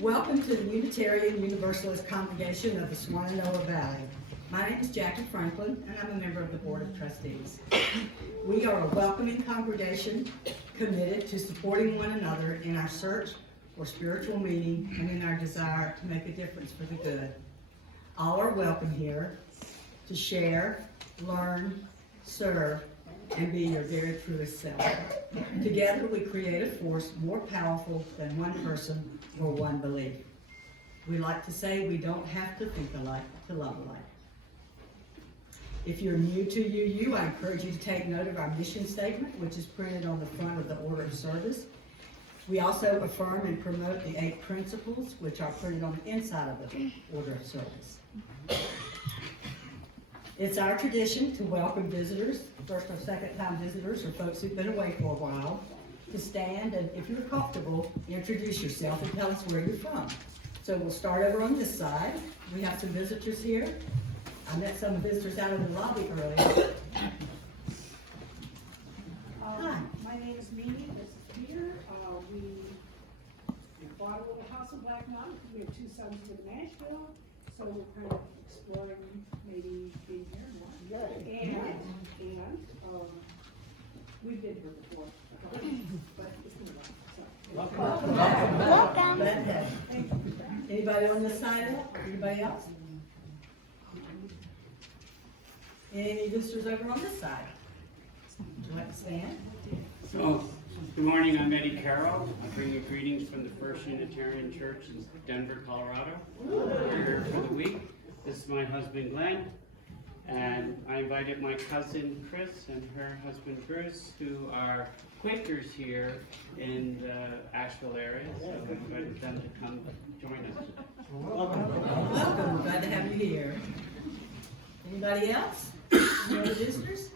Welcome to the Unitarian Universalist Congregation of the Shenandoah Valley. My name is Jackie Franklin, and I'm a member of the Board of Trustees. We are a welcoming congregation committed to supporting one another in our search for spiritual meaning and in our desire to make a difference for the good. All are welcome here to share, learn, serve, and be your very truest self. Together we create a force more powerful than one person or one belief. We like to say we don't have to think alike to love alike. If you're new to UU, I encourage you to take note of our mission statement, which is printed on the front of the order of service. We also affirm and promote the 8 principles, which are printed on the inside of the order of service. It's our tradition to welcome visitors, first or second time visitors, or folks who've been away for a while, to stand and, if you're comfortable, introduce yourself and tell us where you're from. So we'll start over on this side. We have some visitors here. I met some visitors out in the lobby earlier. Hi. My name is Mimi, this is Peter. We bought a little house in Black Mountain. We have 2 sons who live in Nashville, so we're kind of exploring maybe being here more. Good. And we've been here before, but it's been a while, so. Welcome. Thank you. Anybody on this side? Anybody else? Any visitors over on this side? Would you like to stand? Oh, good morning, I'm Eddie Carroll. I bring you greetings from the First Unitarian Church in Denver, Colorado. We're here for the week. This is my husband, Glenn, and I invited my cousin, Chris, and her husband, Bruce, who are Quakers here in the Asheville area, so I invited them to come join us. Welcome. We're glad to have you here. Anybody else? Any other visitors?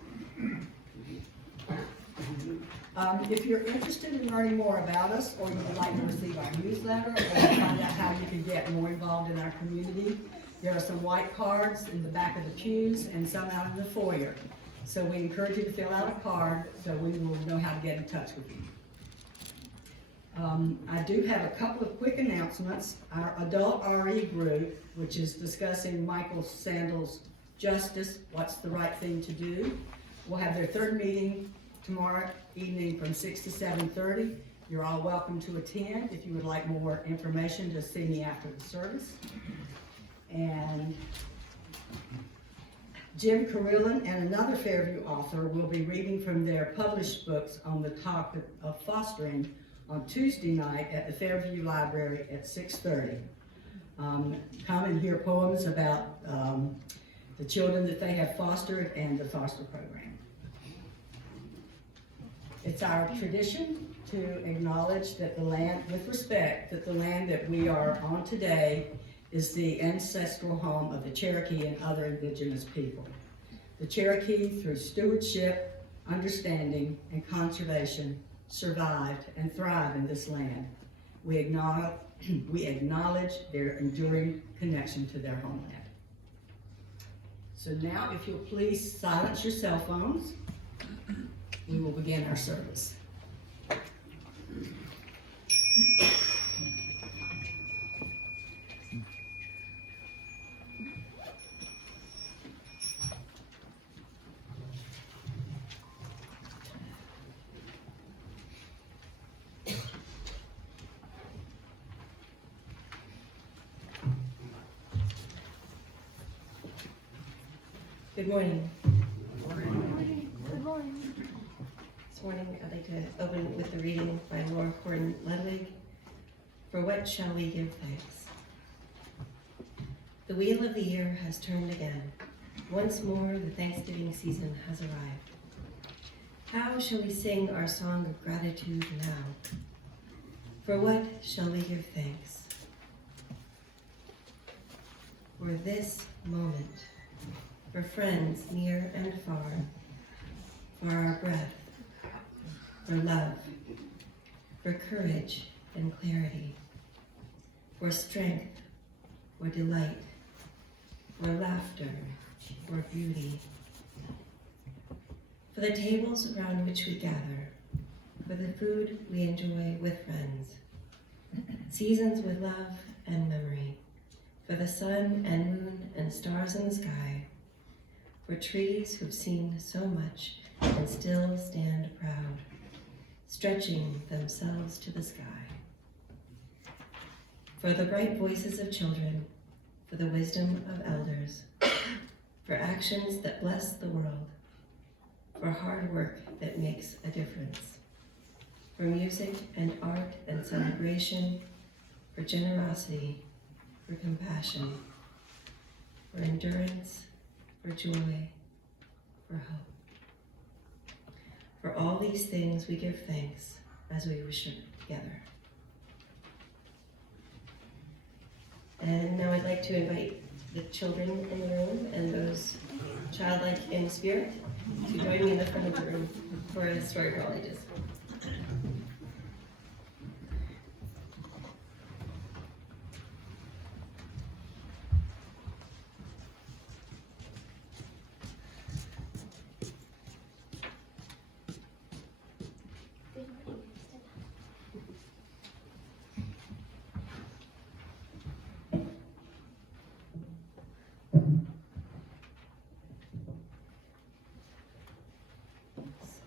If you're interested in learning more about us, or you would like to receive our newsletter, or find out how you can get more involved in our community, there are some white cards in the back of the pews and some out in the foyer. So we encourage you to fill out a card so we will know how to get in touch with you. I do have a couple of quick announcements. Our adult RE group, which is discussing Michael Sandel's Justice, What's the Right Thing to Do, will have their 3rd meeting tomorrow evening from 6 to 7:30. You're all welcome to attend. If you would like more information, just see me after the service. And Jim Carillon and another Fairview author will be reading from their published books on the topic of fostering on Tuesday night at the Fairview Library at 6:30. Come and hear poems about the children that they have fostered and the foster program. It's our tradition to acknowledge that the land, with respect, that the land that we are on today is the ancestral home of the Cherokee and other indigenous people. The Cherokee, through stewardship, understanding, and conservation, survived and thrived in this land. We acknowledge their enduring connection to their homeland. So now, if you'll please silence your cell phones, we will begin our service. Good morning. Good morning. This morning, I'd like to open with the reading by Laura Horton Ludwig. For what shall we give thanks? The wheel of the year has turned again. Once more, the Thanksgiving season has arrived. How shall we sing our song of gratitude now? For what shall we give thanks? For this moment, for friends near and far, for our breath, for love, for courage and clarity, for strength, for delight, for laughter, for beauty, for the tables around which we gather, for the food we enjoy with friends, seasons with love and memory, for the sun and moon and stars in the sky, for trees who've seen so much and still stand proud, stretching themselves to the sky. For the bright voices of children, for the wisdom of elders, for actions that bless the world, for hard work that makes a difference, for music and art and celebration, for generosity, for compassion, for endurance, for joy, for hope. For all these things we give thanks as we worship together. And now I'd like to invite the children in the room and those childlike in spirit to join me in the front of the room for a story for all ages.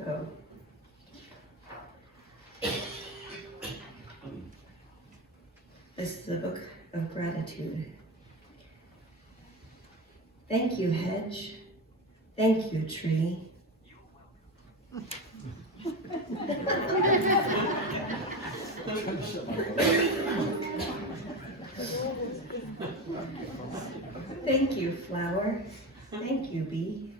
So, this is a book of gratitude. Thank you, hedge. Thank you, tree. Thank you, flower. Thank you, bee.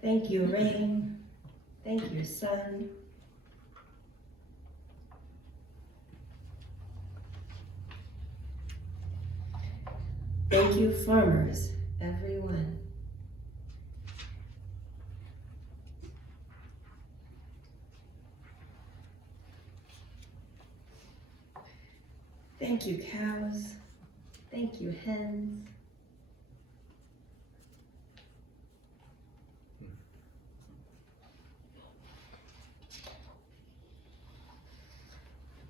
Thank you, rain. Thank you, sun. Thank you, farmers, everyone. Thank you, cows. Thank you, hens.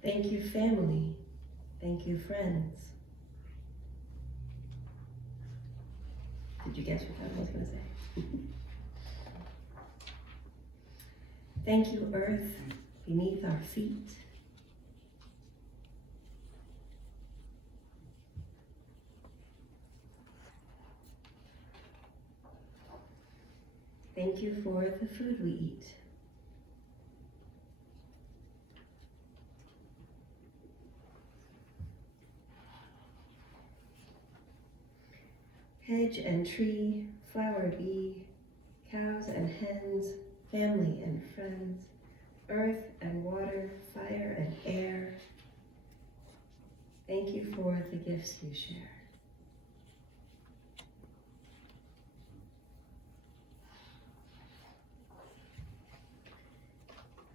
Thank you, family. Thank you, friends. Did you guess what I was going to say? Thank you, earth beneath our feet. Thank you for the food we eat. Hedge and tree, flower bee, cows and hens, family and friends, earth and water, fire and air. Thank you for the gifts you share.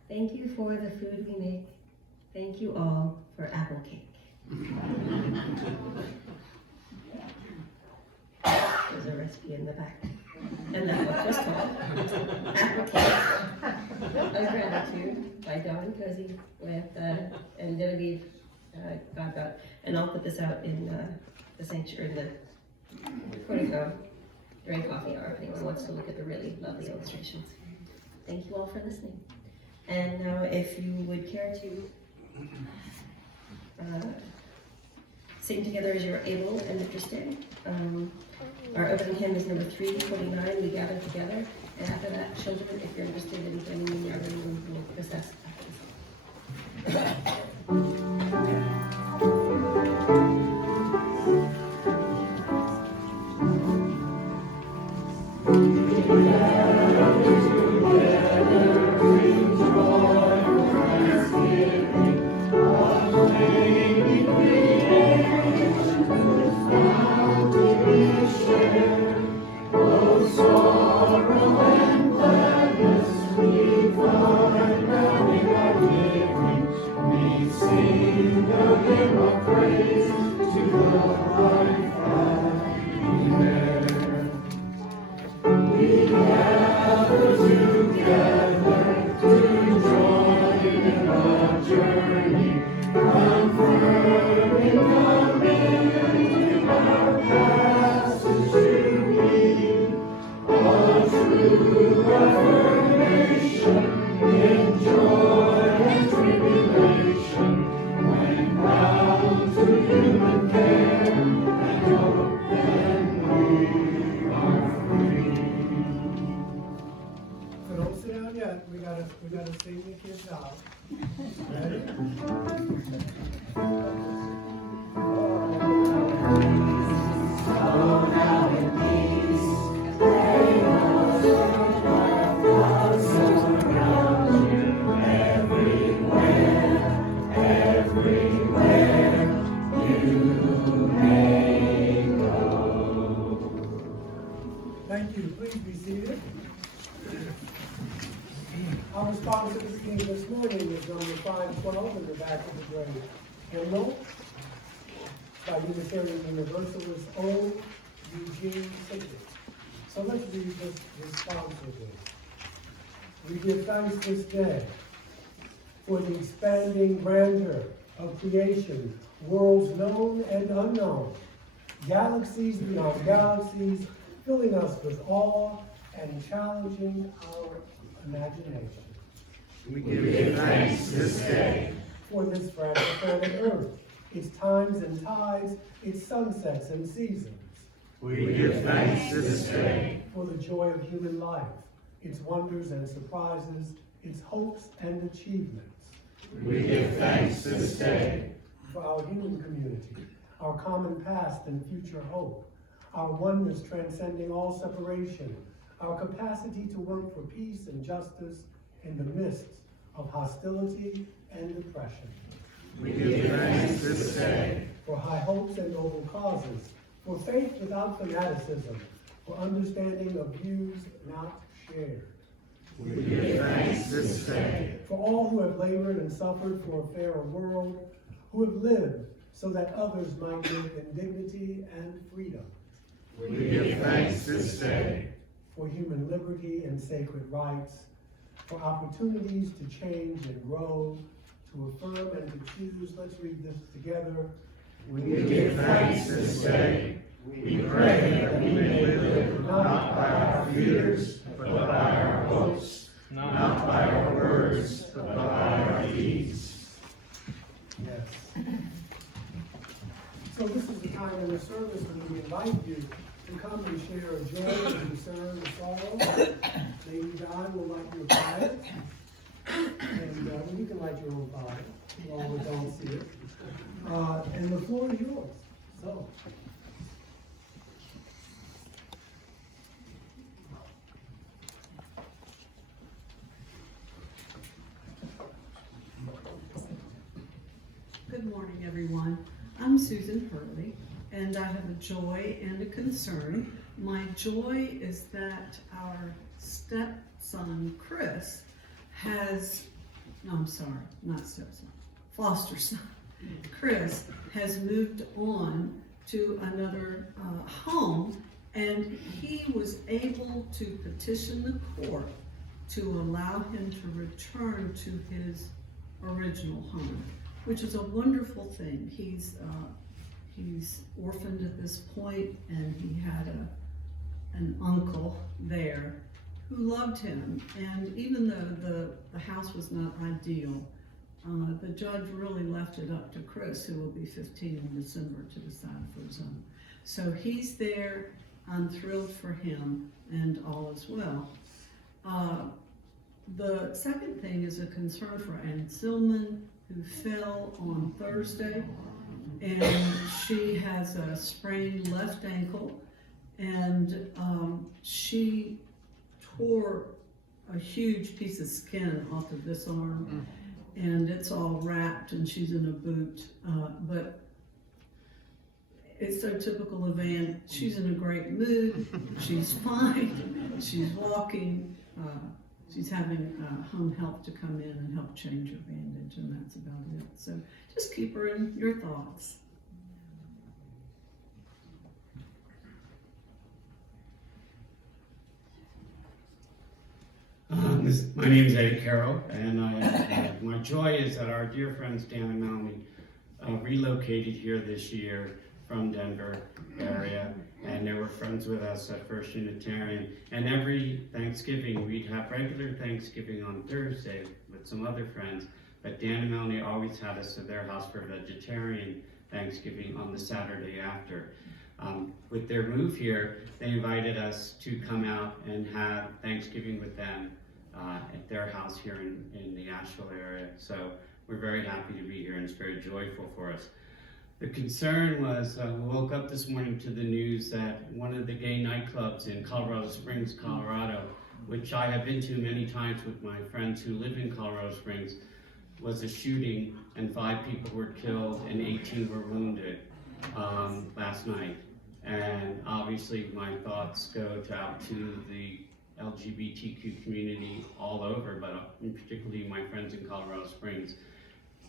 Thank you for the food we make Thank you all for apple cake. There's a recipe in the back. And that book was called Apple Cake of Gratitude by Dawn Cozy with, and Genevieve Godbout. And I'll put this out in the sanctuary, in the portico during coffee hour if anyone wants to look at the really lovely illustrations. Thank you all for listening. And now if you would care to sing together as you're able and interested. Our opening hymn is number 349, We Gather Together. And after that, children, if you're interested in joining me in the other room, will process after this. We gotta sing the kids out. Ready? Slow down in peace. Lay those around you. Everywhere you may go. Thank you. Please be seated. Our responsive reading this morning is number 512 in the back of the grade hymnal by Unitarian Universalist O. Eugene Signet. So let's read this responsively. We give thanks this day for the expanding grandeur of creation, worlds known and unknown, galaxies beyond galaxies, filling us with awe and challenging our imagination. We give thanks this day for this fragile planet Earth, its times and tides, its sunsets and seasons. We give thanks this day For the joy of human life, its wonders and surprises, its hopes and achievements. We give thanks this day For our human community, our common past and future hope, our oneness transcending all separation, our capacity to work for peace and justice in the midst of hostility and oppression. We give thanks this day For high hopes and noble causes, for faith without fanaticism, for understanding of views not shared. We give thanks this day For all who have labored and suffered for a fairer world, who have lived so that others might live in dignity and freedom. We give thanks this day For human liberty and sacred rights, for opportunities to change and grow, to affirm and to choose. Let's read this together. We give thanks this day. We pray that we may live not by our fears, but by our hopes, not by our words, but by our deeds. Yes. So this is the time in the service when we invite you to come and share a joy, a concern, a sorrow. Lady Di will light your fire. And you can light your own fire. You all don't see it. And the floor is yours. So. Good morning, everyone. I'm Susan Hurley, and I have a joy and a concern. My joy is that our stepson, Chris, has, no, I'm sorry, not stepson, foster son, Chris, has moved on to another home, and he was able to petition the court to allow him to return to his original home, which is a wonderful thing. He's orphaned at this point, and he had an uncle there who loved him. And even though the house was not ideal, the judge really left it up to Chris, who will be 15 in December, to decide for his own. So he's there. I'm thrilled for him, and all is well. The second thing is a concern for Ann Silman, who fell on Thursday, and she has a sprained left ankle, and she tore a huge piece of skin off of this arm, and it's all wrapped, and she's in a boot, but it's so typical of Ann. She's in a great mood, she's fine, she's walking, she's having home health to come in and help change her bandage, and that's about it. So just keep her in your thoughts. My name is Eddie Carroll, and my joy is that our dear friends Dan and Melanie relocated here this year from Denver area, and they were friends with us at First Unitarian. And every Thanksgiving, we'd have regular Thanksgiving on Thursday with some other friends, but Dan and Melanie always had us at their house for vegetarian Thanksgiving on the Saturday after. With their move here, they invited us to come out and have Thanksgiving with them at their house here in the Asheville area. So we're very happy to be here, and it's very joyful for us. The concern was, we woke up this morning to the news that one of the gay nightclubs in Colorado Springs, Colorado, which I have been to many times with my friends who live in Colorado Springs, was a shooting, and 5 people were killed and 18 were wounded last night. And obviously my thoughts go out to the LGBTQ community all over, but particularly my friends in Colorado Springs.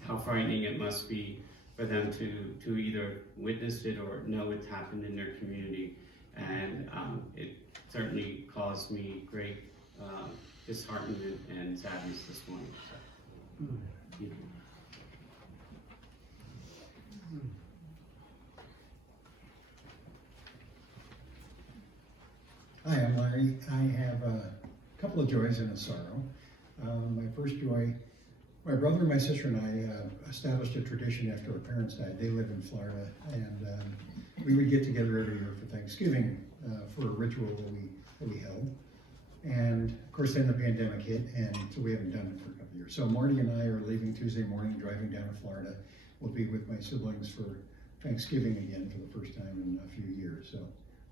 How frightening it must be for them to either witness it or know it's happened in their community. And it certainly caused me great disheartenment and sadness this morning. So, thank you. Hi, I'm Larry. I have a couple of joys and a sorrow. My first joy, my brother, my sister, and I established a tradition after our parents died. They live in Florida, and we would get together every year for Thanksgiving for a ritual that we held. And of course, then the pandemic hit, and so we haven't done it for a couple of years. So Marty and I are leaving Tuesday morning, driving down to Florida. We'll be with my siblings for Thanksgiving again for the first time in a few years. So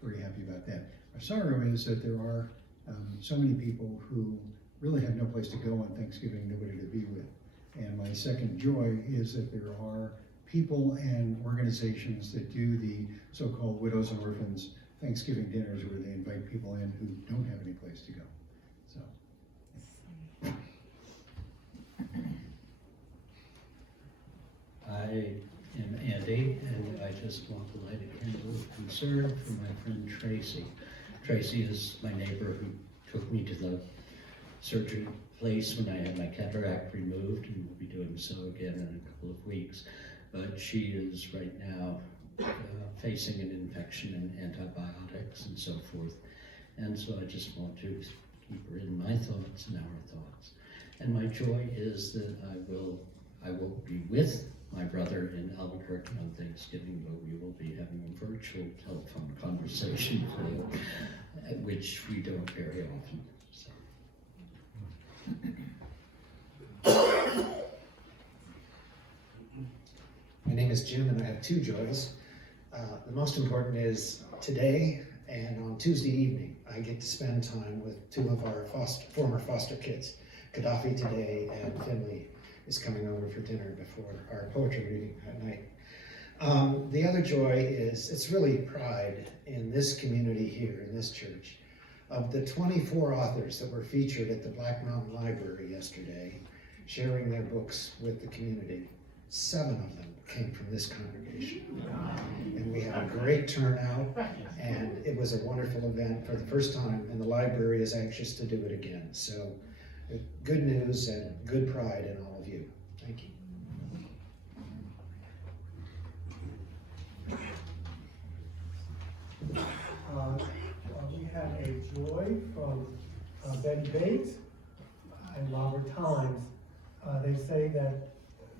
very happy about that. My sorrow is that there are so many people who really have no place to go on Thanksgiving, nobody to be with. And my second joy is that there are people and organizations that do the so-called widows and orphans Thanksgiving dinners where they invite people in who don't have any place to go. So. I am Andy, and I just want to light a candle of concern for my friend Tracy. Tracy is my neighbor who took me to the surgery place when I had my cataract removed, and will be doing so again in a couple of weeks. But she is right now facing an infection and antibiotics and so forth. And so I just want to keep her in my thoughts and our thoughts. And my joy is that I will be with my brother in Albuquerque on Thanksgiving, but we will be having a virtual telephone conversation, which we don't very often. So. My name is Jim, and I have 2 joys. The most important is today and on Tuesday evening, I get to spend time with 2 of our former foster kids. Gaddafi today and Finley is coming over for dinner before our poetry reading at night. The other joy is, it's really pride in this community here, in this church. Of the 24 authors that were featured at the Black Mountain Library yesterday, sharing their books with the community, 7 of them came from this congregation. And we had a great turnout, and it was a wonderful event for the first time, and the library is anxious to do it again. So, good news and good pride in all of you. Thank you. We have a joy from Betty Bates and Robert Times. They say that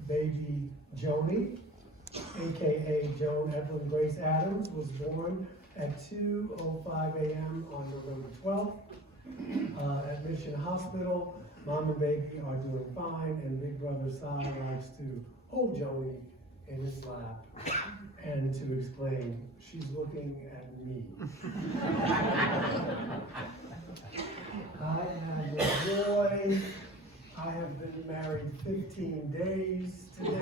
baby Joni, aka Joan Evelyn Grace Adams, was born at 2:05 a.m. on November 12th at Mission Hospital. Mom and baby are doing fine, and Big Brother Cy likes to hold Joni in his lap and to explain, she's looking at me. I have the joy. I have been married 15 days today.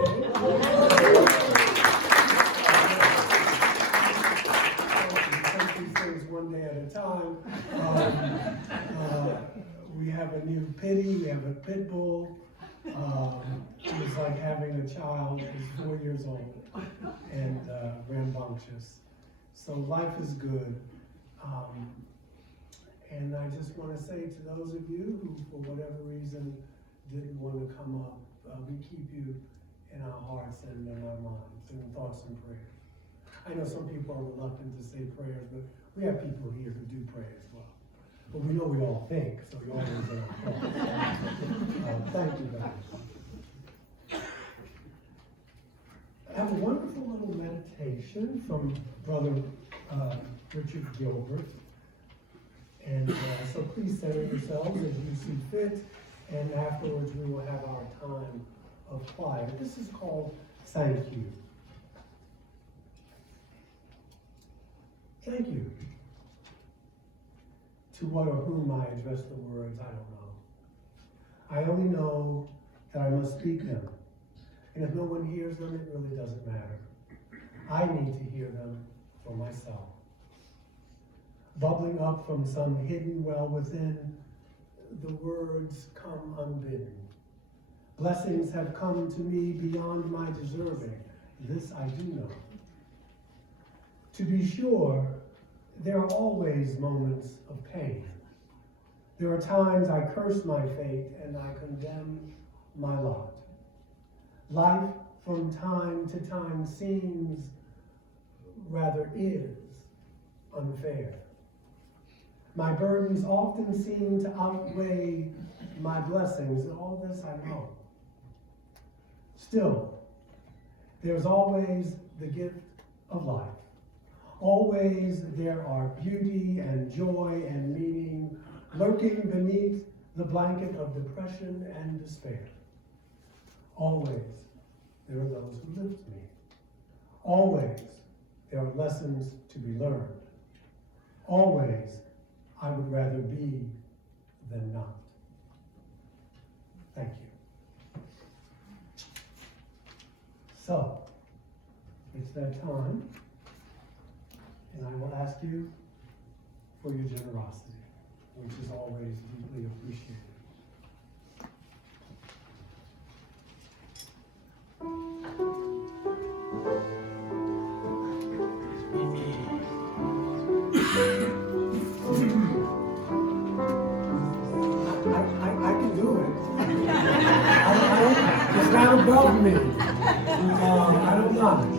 Take these things one day at a time. We have a new pitty, we have a pit bull. It's like having a child who's 4 years old and rambunctious. So life is good. And I just want to say to those of you who, for whatever reason, didn't want to come up, we keep you in our hearts and in our minds, and in thoughts and prayers. I know some people are reluctant to say prayers, but we have people here who do pray as well. But we know we all think, so we always in our thoughts. Thank you, guys. I have a wonderful little meditation from Brother Richard Gilbert. And so please center yourselves as you see fit, and afterwards we will have our time of quiet. This is called Thank You. Thank you. To what or whom I address the words, I don't know. I only know that I must speak them. And if no one hears them, it really doesn't matter. I need to hear them for myself. Bubbling up from some hidden well within, the words come unbidden. Blessings have come to me beyond my deserving. This I do know. To be sure, there are always moments of pain. There are times I curse my fate and I condemn my lot. Life from time to time seems, rather is, unfair. My burdens often seem to outweigh my blessings, and all this I know. Still, there's always the gift of life. Always there are beauty and joy and meaning lurking beneath the blanket of depression and despair. Always there are those who lift me. Always there are lessons to be learned. Always I would rather be than not. Thank you. So, it's that time, and I will ask you for your generosity, which is always deeply appreciated. I can do it. It's not above me. I don't mind.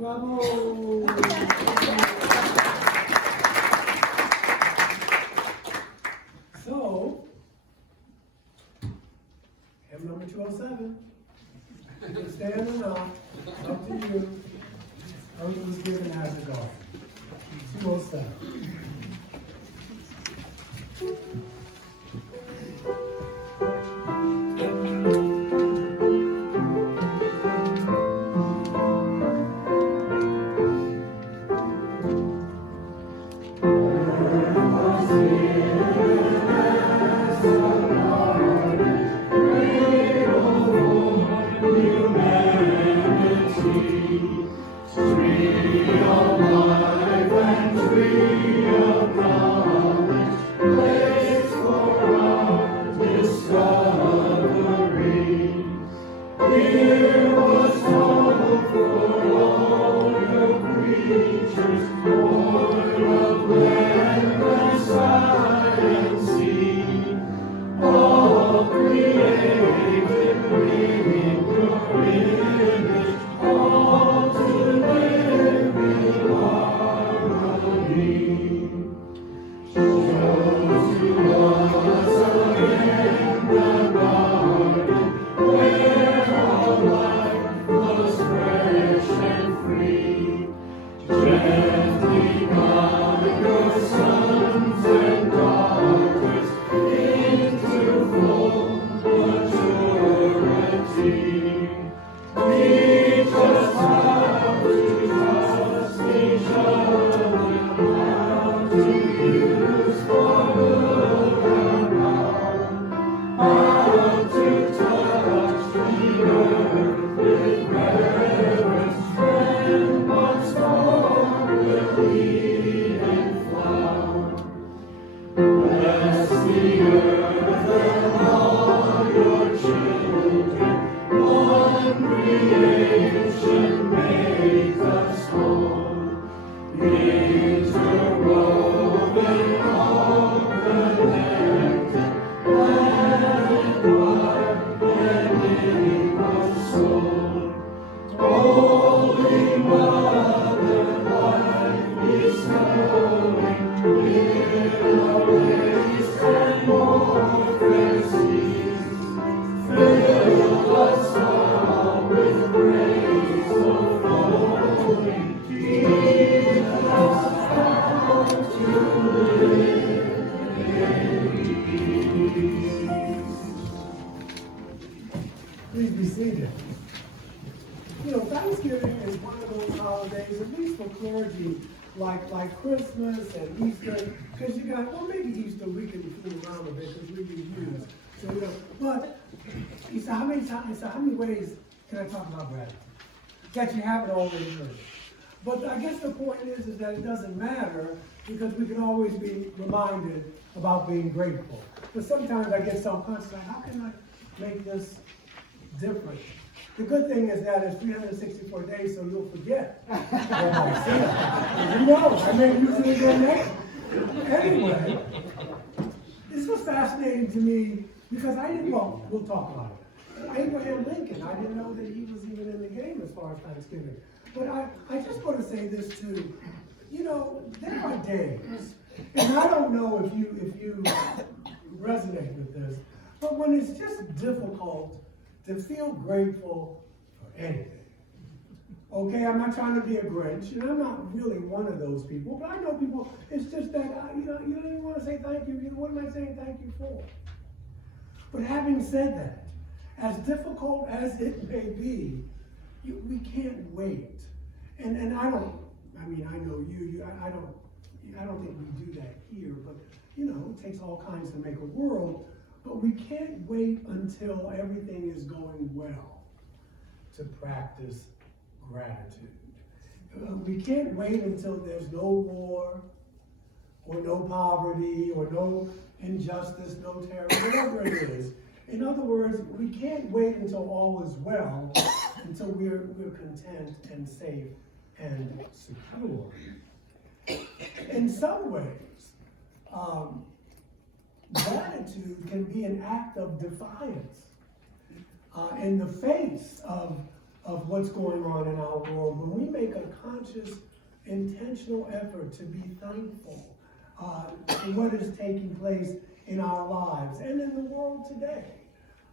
Bravo! So, hymn number 207. You can stand or not, up to you. Earth was given as a garden. 207. Please be seated. You know, Thanksgiving is one of those holidays, at least for clergy, like Christmas and Easter, because you got, well, maybe Easter we can fool around a bit because we be Jews. So, you know, but he said, how many ways can I talk about gratitude? That you haven't already heard. But I guess the point is that it doesn't matter because we can always be reminded about being grateful. But sometimes I get self-conscious, like, how can I make this different? The good thing is that it's 364 days, so you'll forget what I said. You know, I may usually go next. Anyway, this was fascinating to me because I didn't, well, we'll talk about it. Abraham Lincoln, I didn't know that he was even in the game as far as Thanksgiving. But I just want to say this too. You know, there are days, and I don't know if you resonate with this, but when it's just difficult to feel grateful for anything. Okay, I'm not trying to be a Grinch, and I'm not really one of those people, but I know people, it's just that, you don't even want to say thank you. What am I saying thank you for? But having said that, as difficult as it may be, we can't wait. And I know you, I don't think we do that here, but you know, it takes all kinds to make a world, but we can't wait until everything is going well to practice gratitude. We can't wait until there's no war or no poverty, or no injustice, no terror, whatever it is. In other words, we can't wait until all is well, until we're content and safe and secure. In some ways, gratitude can be an act of defiance in the face of what's going on in our world. When we make a conscious, intentional effort to be thankful for what is taking place in our lives and in the world today,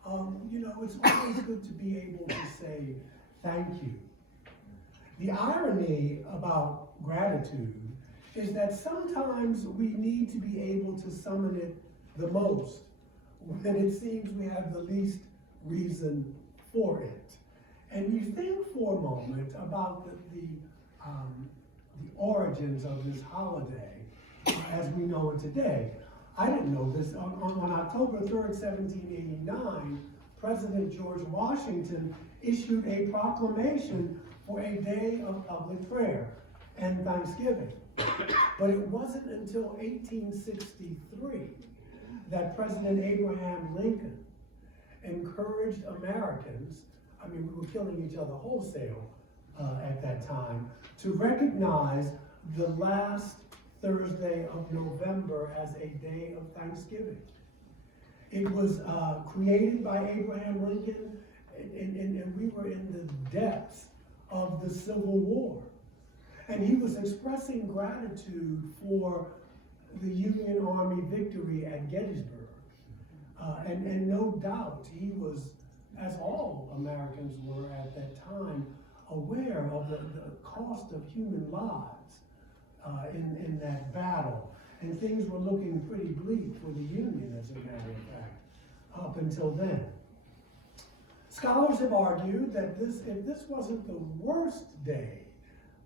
it's always good to be able to say thank you. The irony about gratitude is that sometimes we need to be able to summon it the most when it seems we have the least reason for it. And you think for a moment about the origins of this holiday as we know it today. I didn't know this. On October 3rd, 1789, President George Washington issued a proclamation for a day of public prayer and thanksgiving. But it wasn't until 1863 that President Abraham Lincoln encouraged Americans, we were killing each other wholesale at that time, to recognize the last Thursday of November as a day of Thanksgiving. It was created by Abraham Lincoln, and we were in the depths of the Civil War. And he was expressing gratitude for the Union Army victory at Gettysburg. And no doubt he was, as all Americans were at that time, aware of the cost of human lives in that battle. And things were looking pretty bleak for the Union, as a matter of fact, up until then. Scholars have argued that if this wasn't the worst day,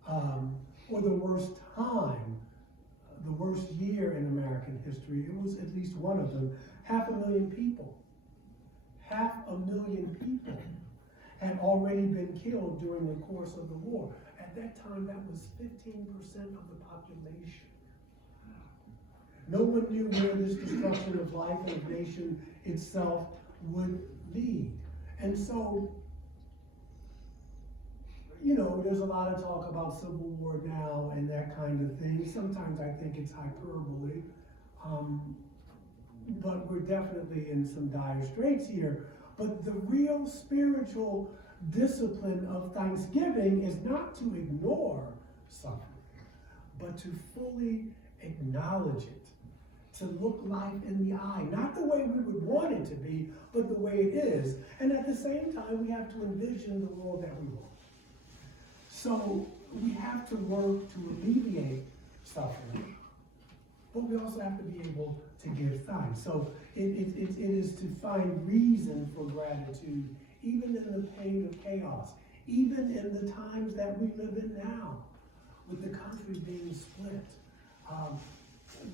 or the worst time, the worst year in American history, it was at least one of them. 500,000 people had already been killed during the course of the war. At that time, that was 15% of the population. No one knew where this destruction of life and of nation itself would lead. And so, there's a lot of talk about Civil War now and that kind of thing. Sometimes I think it's hyperbole. But we're definitely in some dire straits here. But the real spiritual discipline of Thanksgiving is not to ignore suffering, but to fully acknowledge it, to look life in the eye, not the way we would want it to be, but the way it is. And at the same time, we have to envision the world that we want. So we have to work to alleviate suffering, but we also have to be able to give thanks. So it is to find reason for gratitude, even in the pain of chaos, even in the times that we live in now, with the country being split.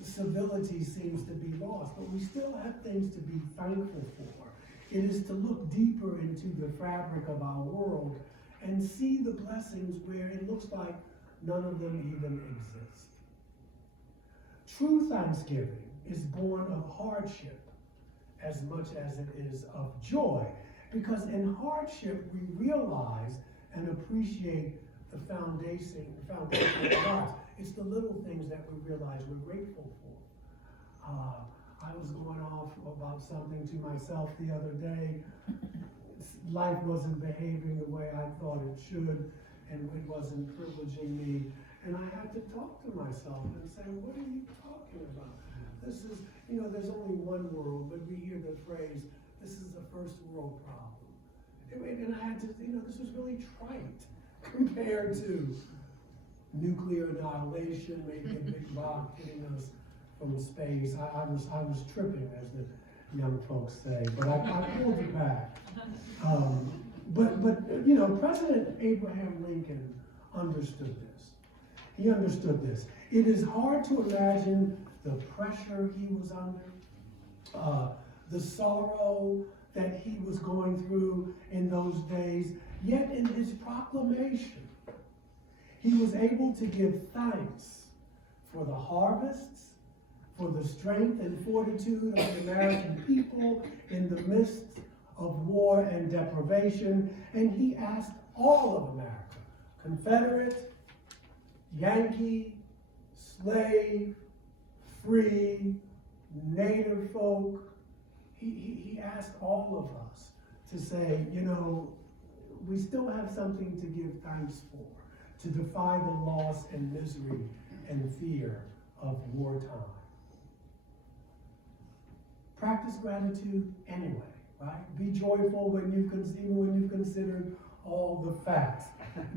Civility seems to be lost, but we still have things to be thankful for. It is to look deeper into the fabric of our world and see the blessings where it looks like none of them even exist. True thanksgiving is born of hardship as much as it is of joy, because in hardship we realize and appreciate the foundation of our lives. It's the little things that we realize we're grateful for. I was going off about something to myself the other day. Life wasn't behaving the way I thought it should, and it wasn't privileging me. And I had to talk to myself and say, what are you talking about? This is, there's only one world, but we hear the phrase, this is a first world problem. And I had to, this was really trite compared to nuclear annihilation, maybe a big rock hitting us from space. I was tripping, as the young folks say, but I pulled it back. But President Abraham Lincoln understood this. He understood this. It is hard to imagine the pressure he was under, the sorrow that he was going through in those days. Yet in his proclamation, he was able to give thanks for the harvests for the strength and fortitude of the American people in the midst of war and deprivation, and he asked all of America, Confederate, Yankee, slave, free, Native folk, he asked all of us to say, you know, we still have something to give thanks for, to defy the loss and misery and fear of wartime. Practice gratitude anyway, right? Be joyful even when you've considered all the facts.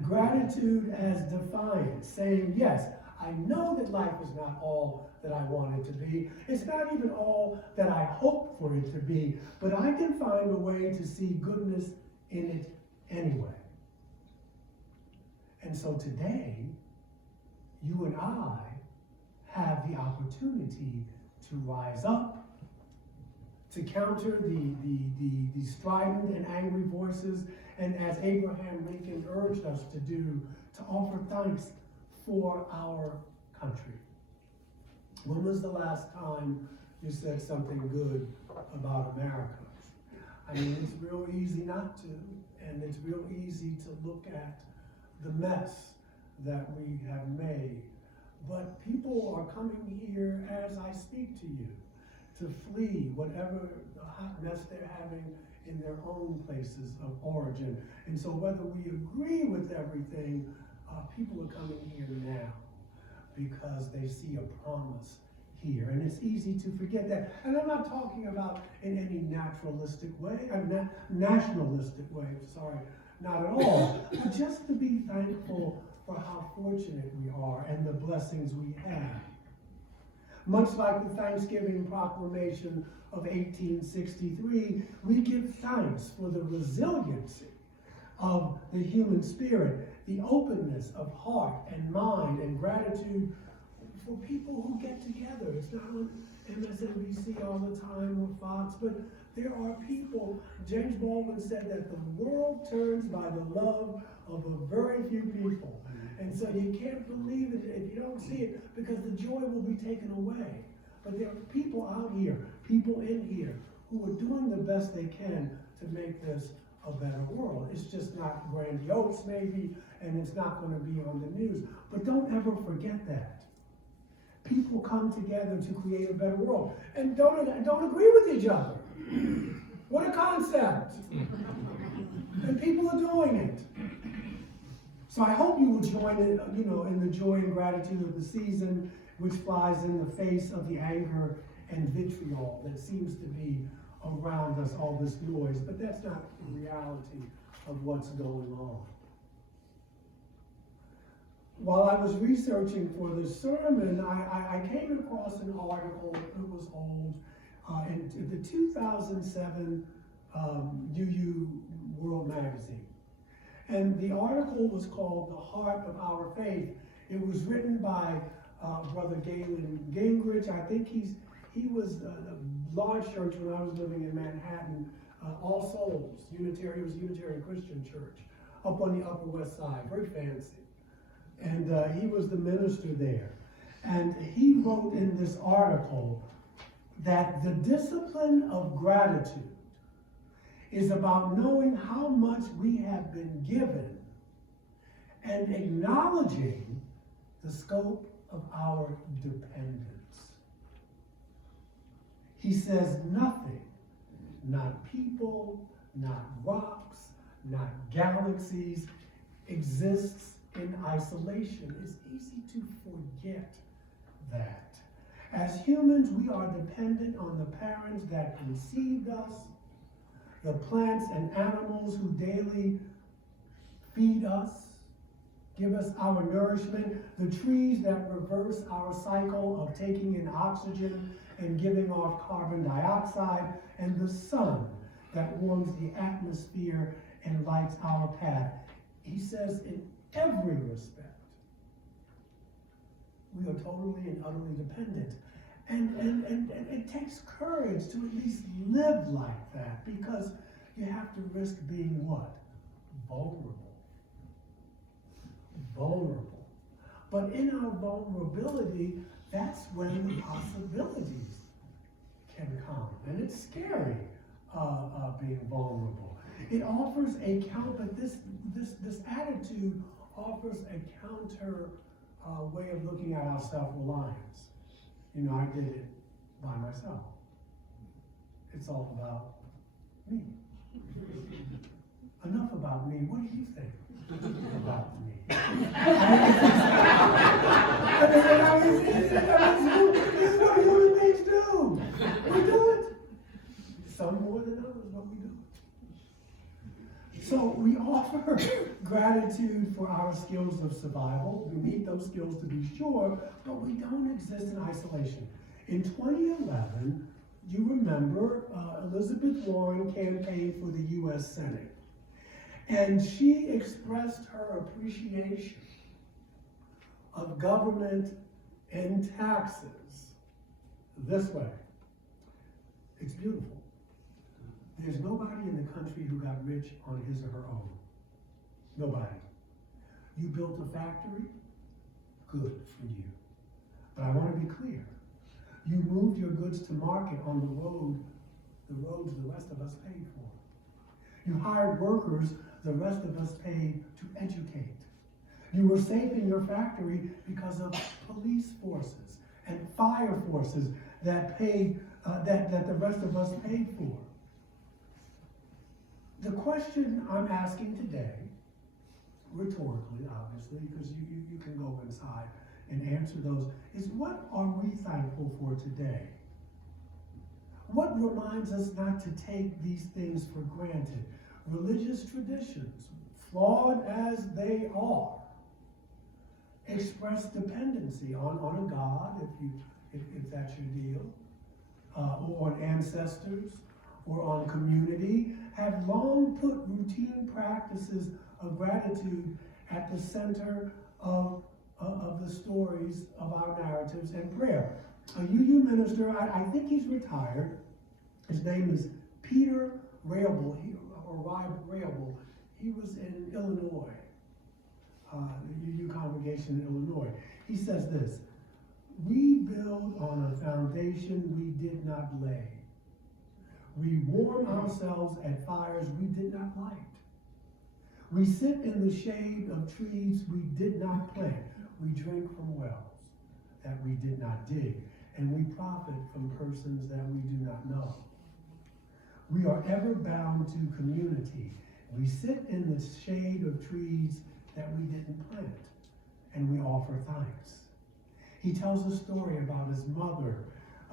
Gratitude as defiance, saying, yes, I know that life is not all that I want it to be. It's not even all that I hope for it to be, but I can find a way to see goodness in it anyway. And so today, you and I have the opportunity to rise up, to counter the strident and angry voices, and as Abraham Lincoln urged us to do, to offer thanks for our country. When was the last time you said something good about America? I mean, it's real easy not to, and it's real easy to look at the mess that we have made. But people are coming here as I speak to you to flee whatever hot mess they're having in their own places of origin. And so whether we agree with everything, people are coming here now because they see a promise here. And it's easy to forget that. And I'm not talking about in any naturalistic way, nationalistic way, sorry, not at all. But just to be thankful for how fortunate we are and the blessings we have. Much like the Thanksgiving Proclamation of 1863, we give thanks for the resiliency of the human spirit, the openness of heart and mind, and gratitude for people who get together. It's not on MSNBC all the time or Fox, but there are people. James Baldwin said that the world turns by the love of a very few people. And so you can't believe it if you don't see it, because the joy will be taken away. But there are people out here, people in here, who are doing the best they can to make this a better world. It's just not grandiose maybe, and it's not going to be on the news. But don't ever forget that. People come together to create a better world. And don't agree with each other. What a concept. And people are doing it. So I hope you will join in the joy and gratitude of the season, which flies in the face of the anger and vitriol that seems to be around us, all this noise. But that's not the reality of what's going on. While I was researching for this sermon, I came across an article, it was old, in the 2007 UU World Magazine. And the article was called The Heart of Our Faith. It was written by Brother Galen Gingrich. I think he was a large church when I was living in Manhattan, All Souls, Unitarian Christian Church, up on the Upper West Side, very fancy. And he was the minister there. And he wrote in this article that the discipline of gratitude is about knowing how much we have been given and acknowledging the scope of our dependence. He says nothing, not people, not rocks, not galaxies, exists in isolation. It's easy to forget that. As humans, we are dependent on the parents that conceived us, the plants and animals who daily feed us, give us our nourishment, the trees that reverse our cycle of taking in oxygen and giving off carbon dioxide, and the sun that warms the atmosphere and lights our path. He says in every respect, we are totally and utterly dependent. And it takes courage to at least live like that, because you have to risk being what? Vulnerable. Vulnerable. But in our vulnerability, that's when the possibilities can come. And it's scary, being vulnerable. It offers a counter, but this attitude offers a counter way of looking at our self-reliance. You know, I did it by myself. It's all about me. Enough about me. What do you think about me? This is what human beings do. We do it. Some more than others, but we do it. So we offer gratitude for our skills of survival. We need those skills to be sure, but we don't exist in isolation. In 2011, you remember Elizabeth Warren campaigned for the U.S. Senate. And she expressed her appreciation of government and taxes this way. It's beautiful. There's nobody in the country who got rich on his or her own. Nobody. You built a factory? Good for you. But I want to be clear. You moved your goods to market on the roads the rest of us paid for. You hired workers the rest of us paid to educate. You were safe in your factory because of police forces and fire forces that paid that the rest of us paid for. The question I'm asking today, rhetorically, obviously, because you can go inside and answer those, is what are we thankful for today? What reminds us not to take these things for granted? Religious traditions, flawed as they are, express dependency on a God, if that's your deal, or on ancestors, or on community, have long put routine practices of gratitude at the center of the stories of our narratives and prayer. A UU minister, I think he's retired. His name is Peter Rayable, Rayable. He was in Illinois, the UU congregation in Illinois. He says this: we build on a foundation we did not lay. We warm ourselves at fires we did not light. We sit in the shade of trees we did not plant. We drink from wells that we did not dig. And we profit from persons that we do not know. We are ever bound to community. We sit in the shade of trees that we didn't plant. And we offer thanks. He tells a story about his mother.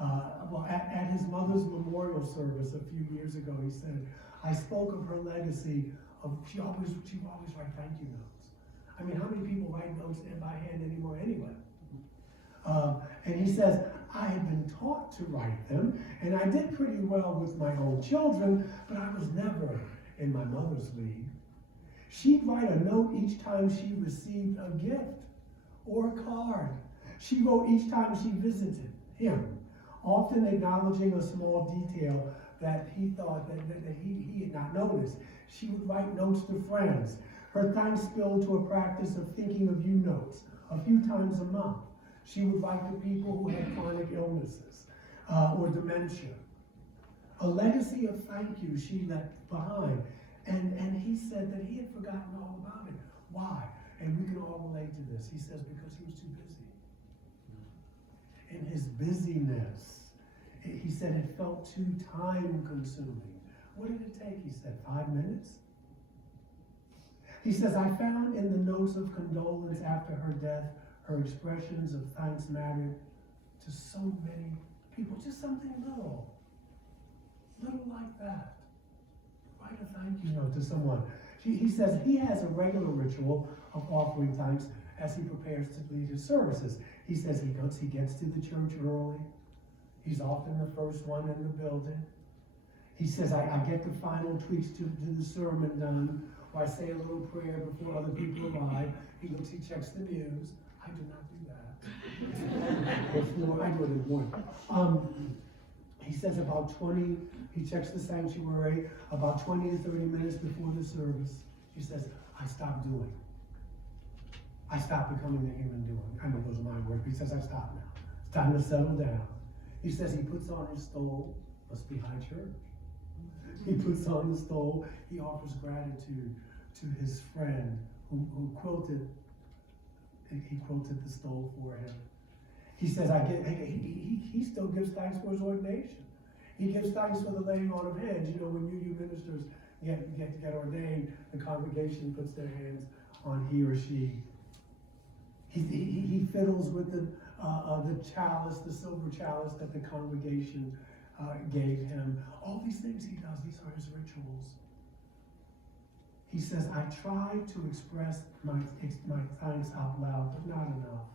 At his mother's memorial service a few years ago, he said, I spoke of her legacy of, she would always write thank you notes. I mean, how many people write notes by hand anymore anyway? And he says, I had been taught to write them, and I did pretty well with my own children, but I was never in my mother's league. She'd write a note each time she received a gift or a card. She wrote each time she visited him, often acknowledging a small detail that he thought that he had not noticed. She would write notes to friends. Her thanks spilled to a practice of thinking of you notes a few times a month. She would write to people who had chronic illnesses or dementia. A legacy of thank you she left behind. And he said that he had forgotten all about it. Why? And we can all relate to this. He says because he was too busy. In his busyness, he said it felt too time-consuming. What did it take? He said 5 minutes. He says, I found in the notes of condolence after her death, her expressions of thanks mattered to so many people. Just something little like that. Write a thank you note to someone. He says he has a regular ritual of offering thanks as he prepares to lead his services. He says he gets to the church early. He's often the first one in the building. He says, I get the final tweaks to the sermon done, or I say a little prayer before other people arrive. He checks the news. I do not do that. Before, I do it in the morning. He says he checks the sanctuary about 20 to 30 minutes before the service. He says, I stopped doing. I stopped becoming the human doing. I know those are my words, but he says, I stopped now. It's time to settle down. He says he puts on his stole, must be high church. He puts on the stole, he offers gratitude to his friend who quilted the stole for him. He says, he still gives thanks for his ordination. He gives thanks for the laying on of hands. You know, when you ministers get ordained, the congregation puts their hands on he or she. He fiddles with the chalice, the silver chalice that the congregation gave him. All these things he does, these are his rituals. He says, I try to express my thanks out loud, but not enough.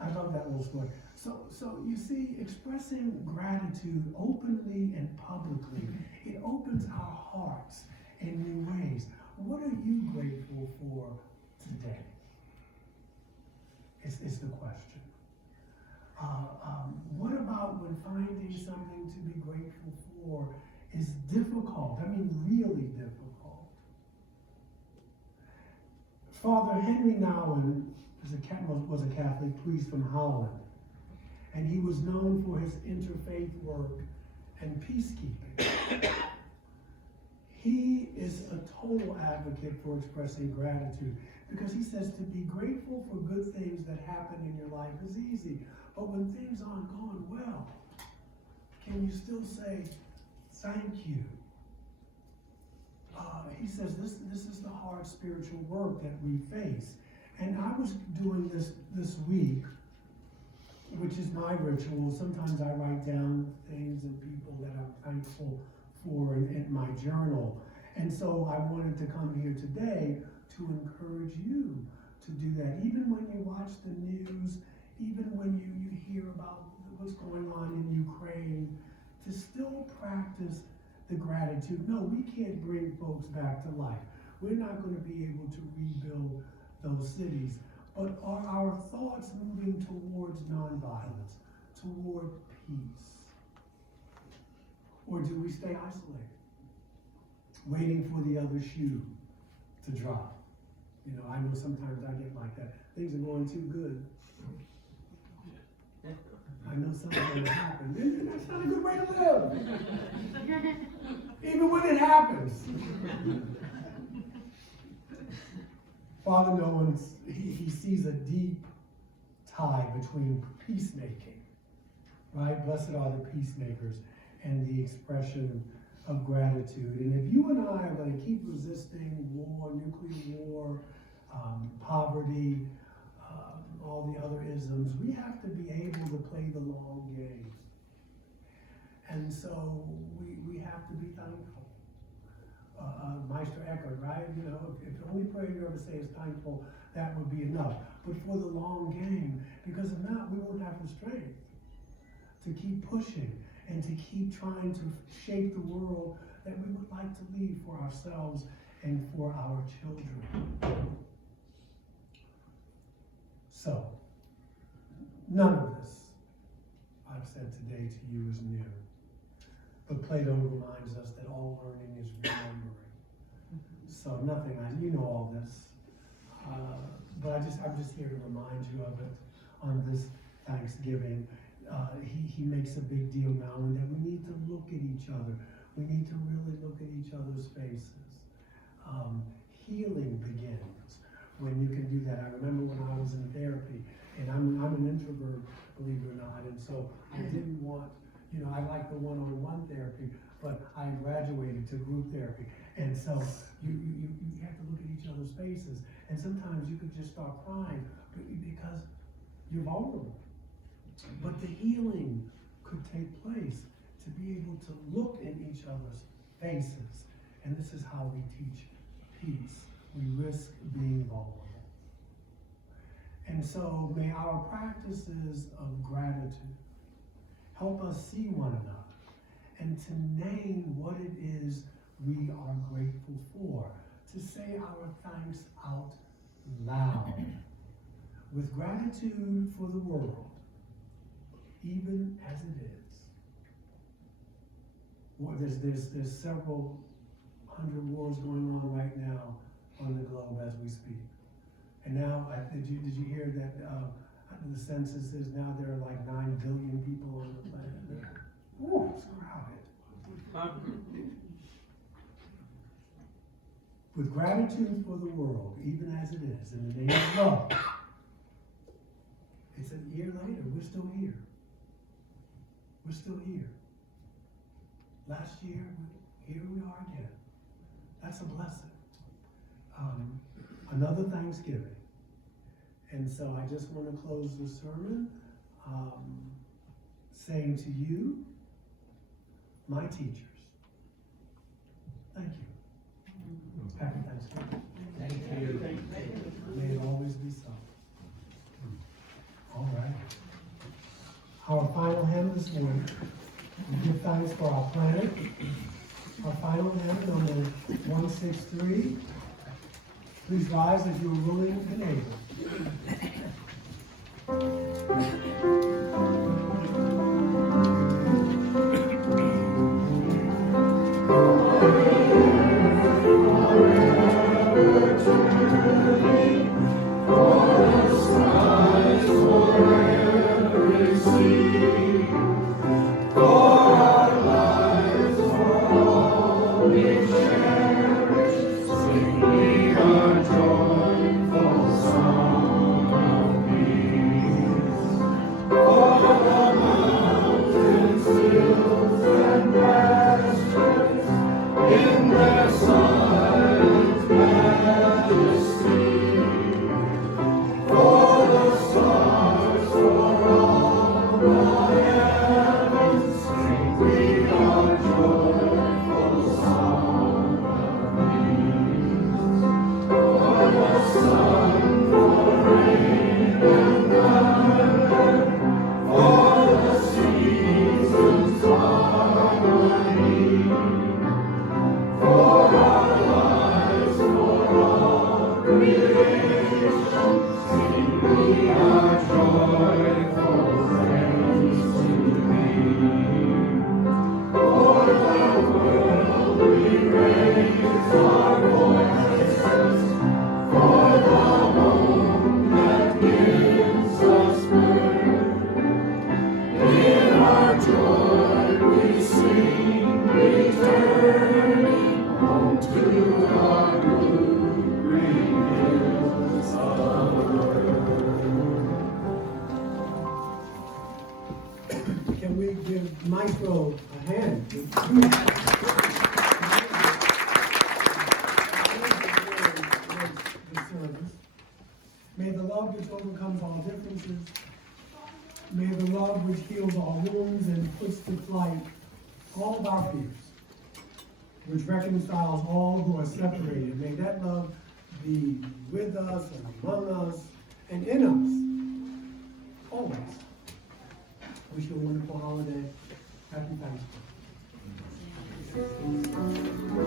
I love that little story. So you see, expressing gratitude openly and publicly, it opens our hearts in new ways. What are you grateful for today? Is the question. What about when finding something to be grateful for is difficult? I mean, really difficult. Father Henry Nouwen was a Catholic priest from Holland, and he was known for his interfaith work and peacekeeping. He is a total advocate for expressing gratitude because he says to be grateful for good things that happen in your life is easy, but when things aren't going well, can you still say thank you? He says this is the hard spiritual work that we face. And I was doing this week, which is my ritual. Sometimes I write down things and people that I'm thankful for in my journal. And so I wanted to come here today to encourage you to do that. Even when you watch the news, even when you hear about what's going on in Ukraine, to still practice the gratitude. No, we can't bring folks back to life. We're not going to be able to rebuild those cities. But are our thoughts moving towards nonviolence, toward peace? Or do we stay isolated, waiting for the other shoe to drop? You know, I know sometimes I get like that. Things are going too good. I know something's going to happen. And that's not a good way to live. Even when it happens. Father Nouwen, he sees a deep tie between peacemaking, right? Blessed are the peacemakers, and the expression of gratitude. And if you and I are going to keep resisting war, nuclear war, poverty, all the other isms, we have to be able to play the long game. And so we have to be thankful. Meister Eckhart, right? You know, if the only prayer you ever say is thankful, that would be enough. But for the long game, because if not, we won't have the strength to keep pushing and to keep trying to shape the world that we would like to leave for ourselves and for our children. So, none of this I've said today to you is new. But Plato reminds us that all learning is remembering. So nothing, you know all this. But I'm just here to remind you of it on this Thanksgiving. He makes a big deal now and that we need to look at each other. We need to really look at each other's faces. Healing begins when you can do that. I remember when I was in therapy, and I'm an introvert, believe it or not, and so I didn't want, I like the one-on-one therapy, but I graduated to group therapy. And so you have to look at each other's faces. And sometimes you could just start crying because you're vulnerable. But the healing could take place to be able to look in each other's faces. And this is how we teach peace. We risk being vulnerable. And so may our practices of gratitude help us see one another and to name what it is we are grateful for, to say our thanks out loud with gratitude for the world, even as it is. Well, there's several hundred wars going on right now on the globe as we speak. And now, did you hear that under the census is now there are like 9 billion people on the planet. Ooh, it's crowded. With gratitude for the world, even as it is, in the name of love. It's a year later, we're still here. We're still here. Last year, here we are again. That's a blessing. Another Thanksgiving. And so I just want to close the sermon saying to you, my teachers, thank you. Happy Thanksgiving. Thank you. May it always be so. All right. Our final hymn this morning, we give thanks for our planet. Our final hymn, number 163. Please rise if you are willing and able. Can we give Maestro a hand? May the love which overcomes all differences, may the love which heals all wounds and puts to flight all of our fears, which reconciles all who are separated, may that love be with us and among us and in us, always. Wish you a wonderful holiday. Happy Thanksgiving.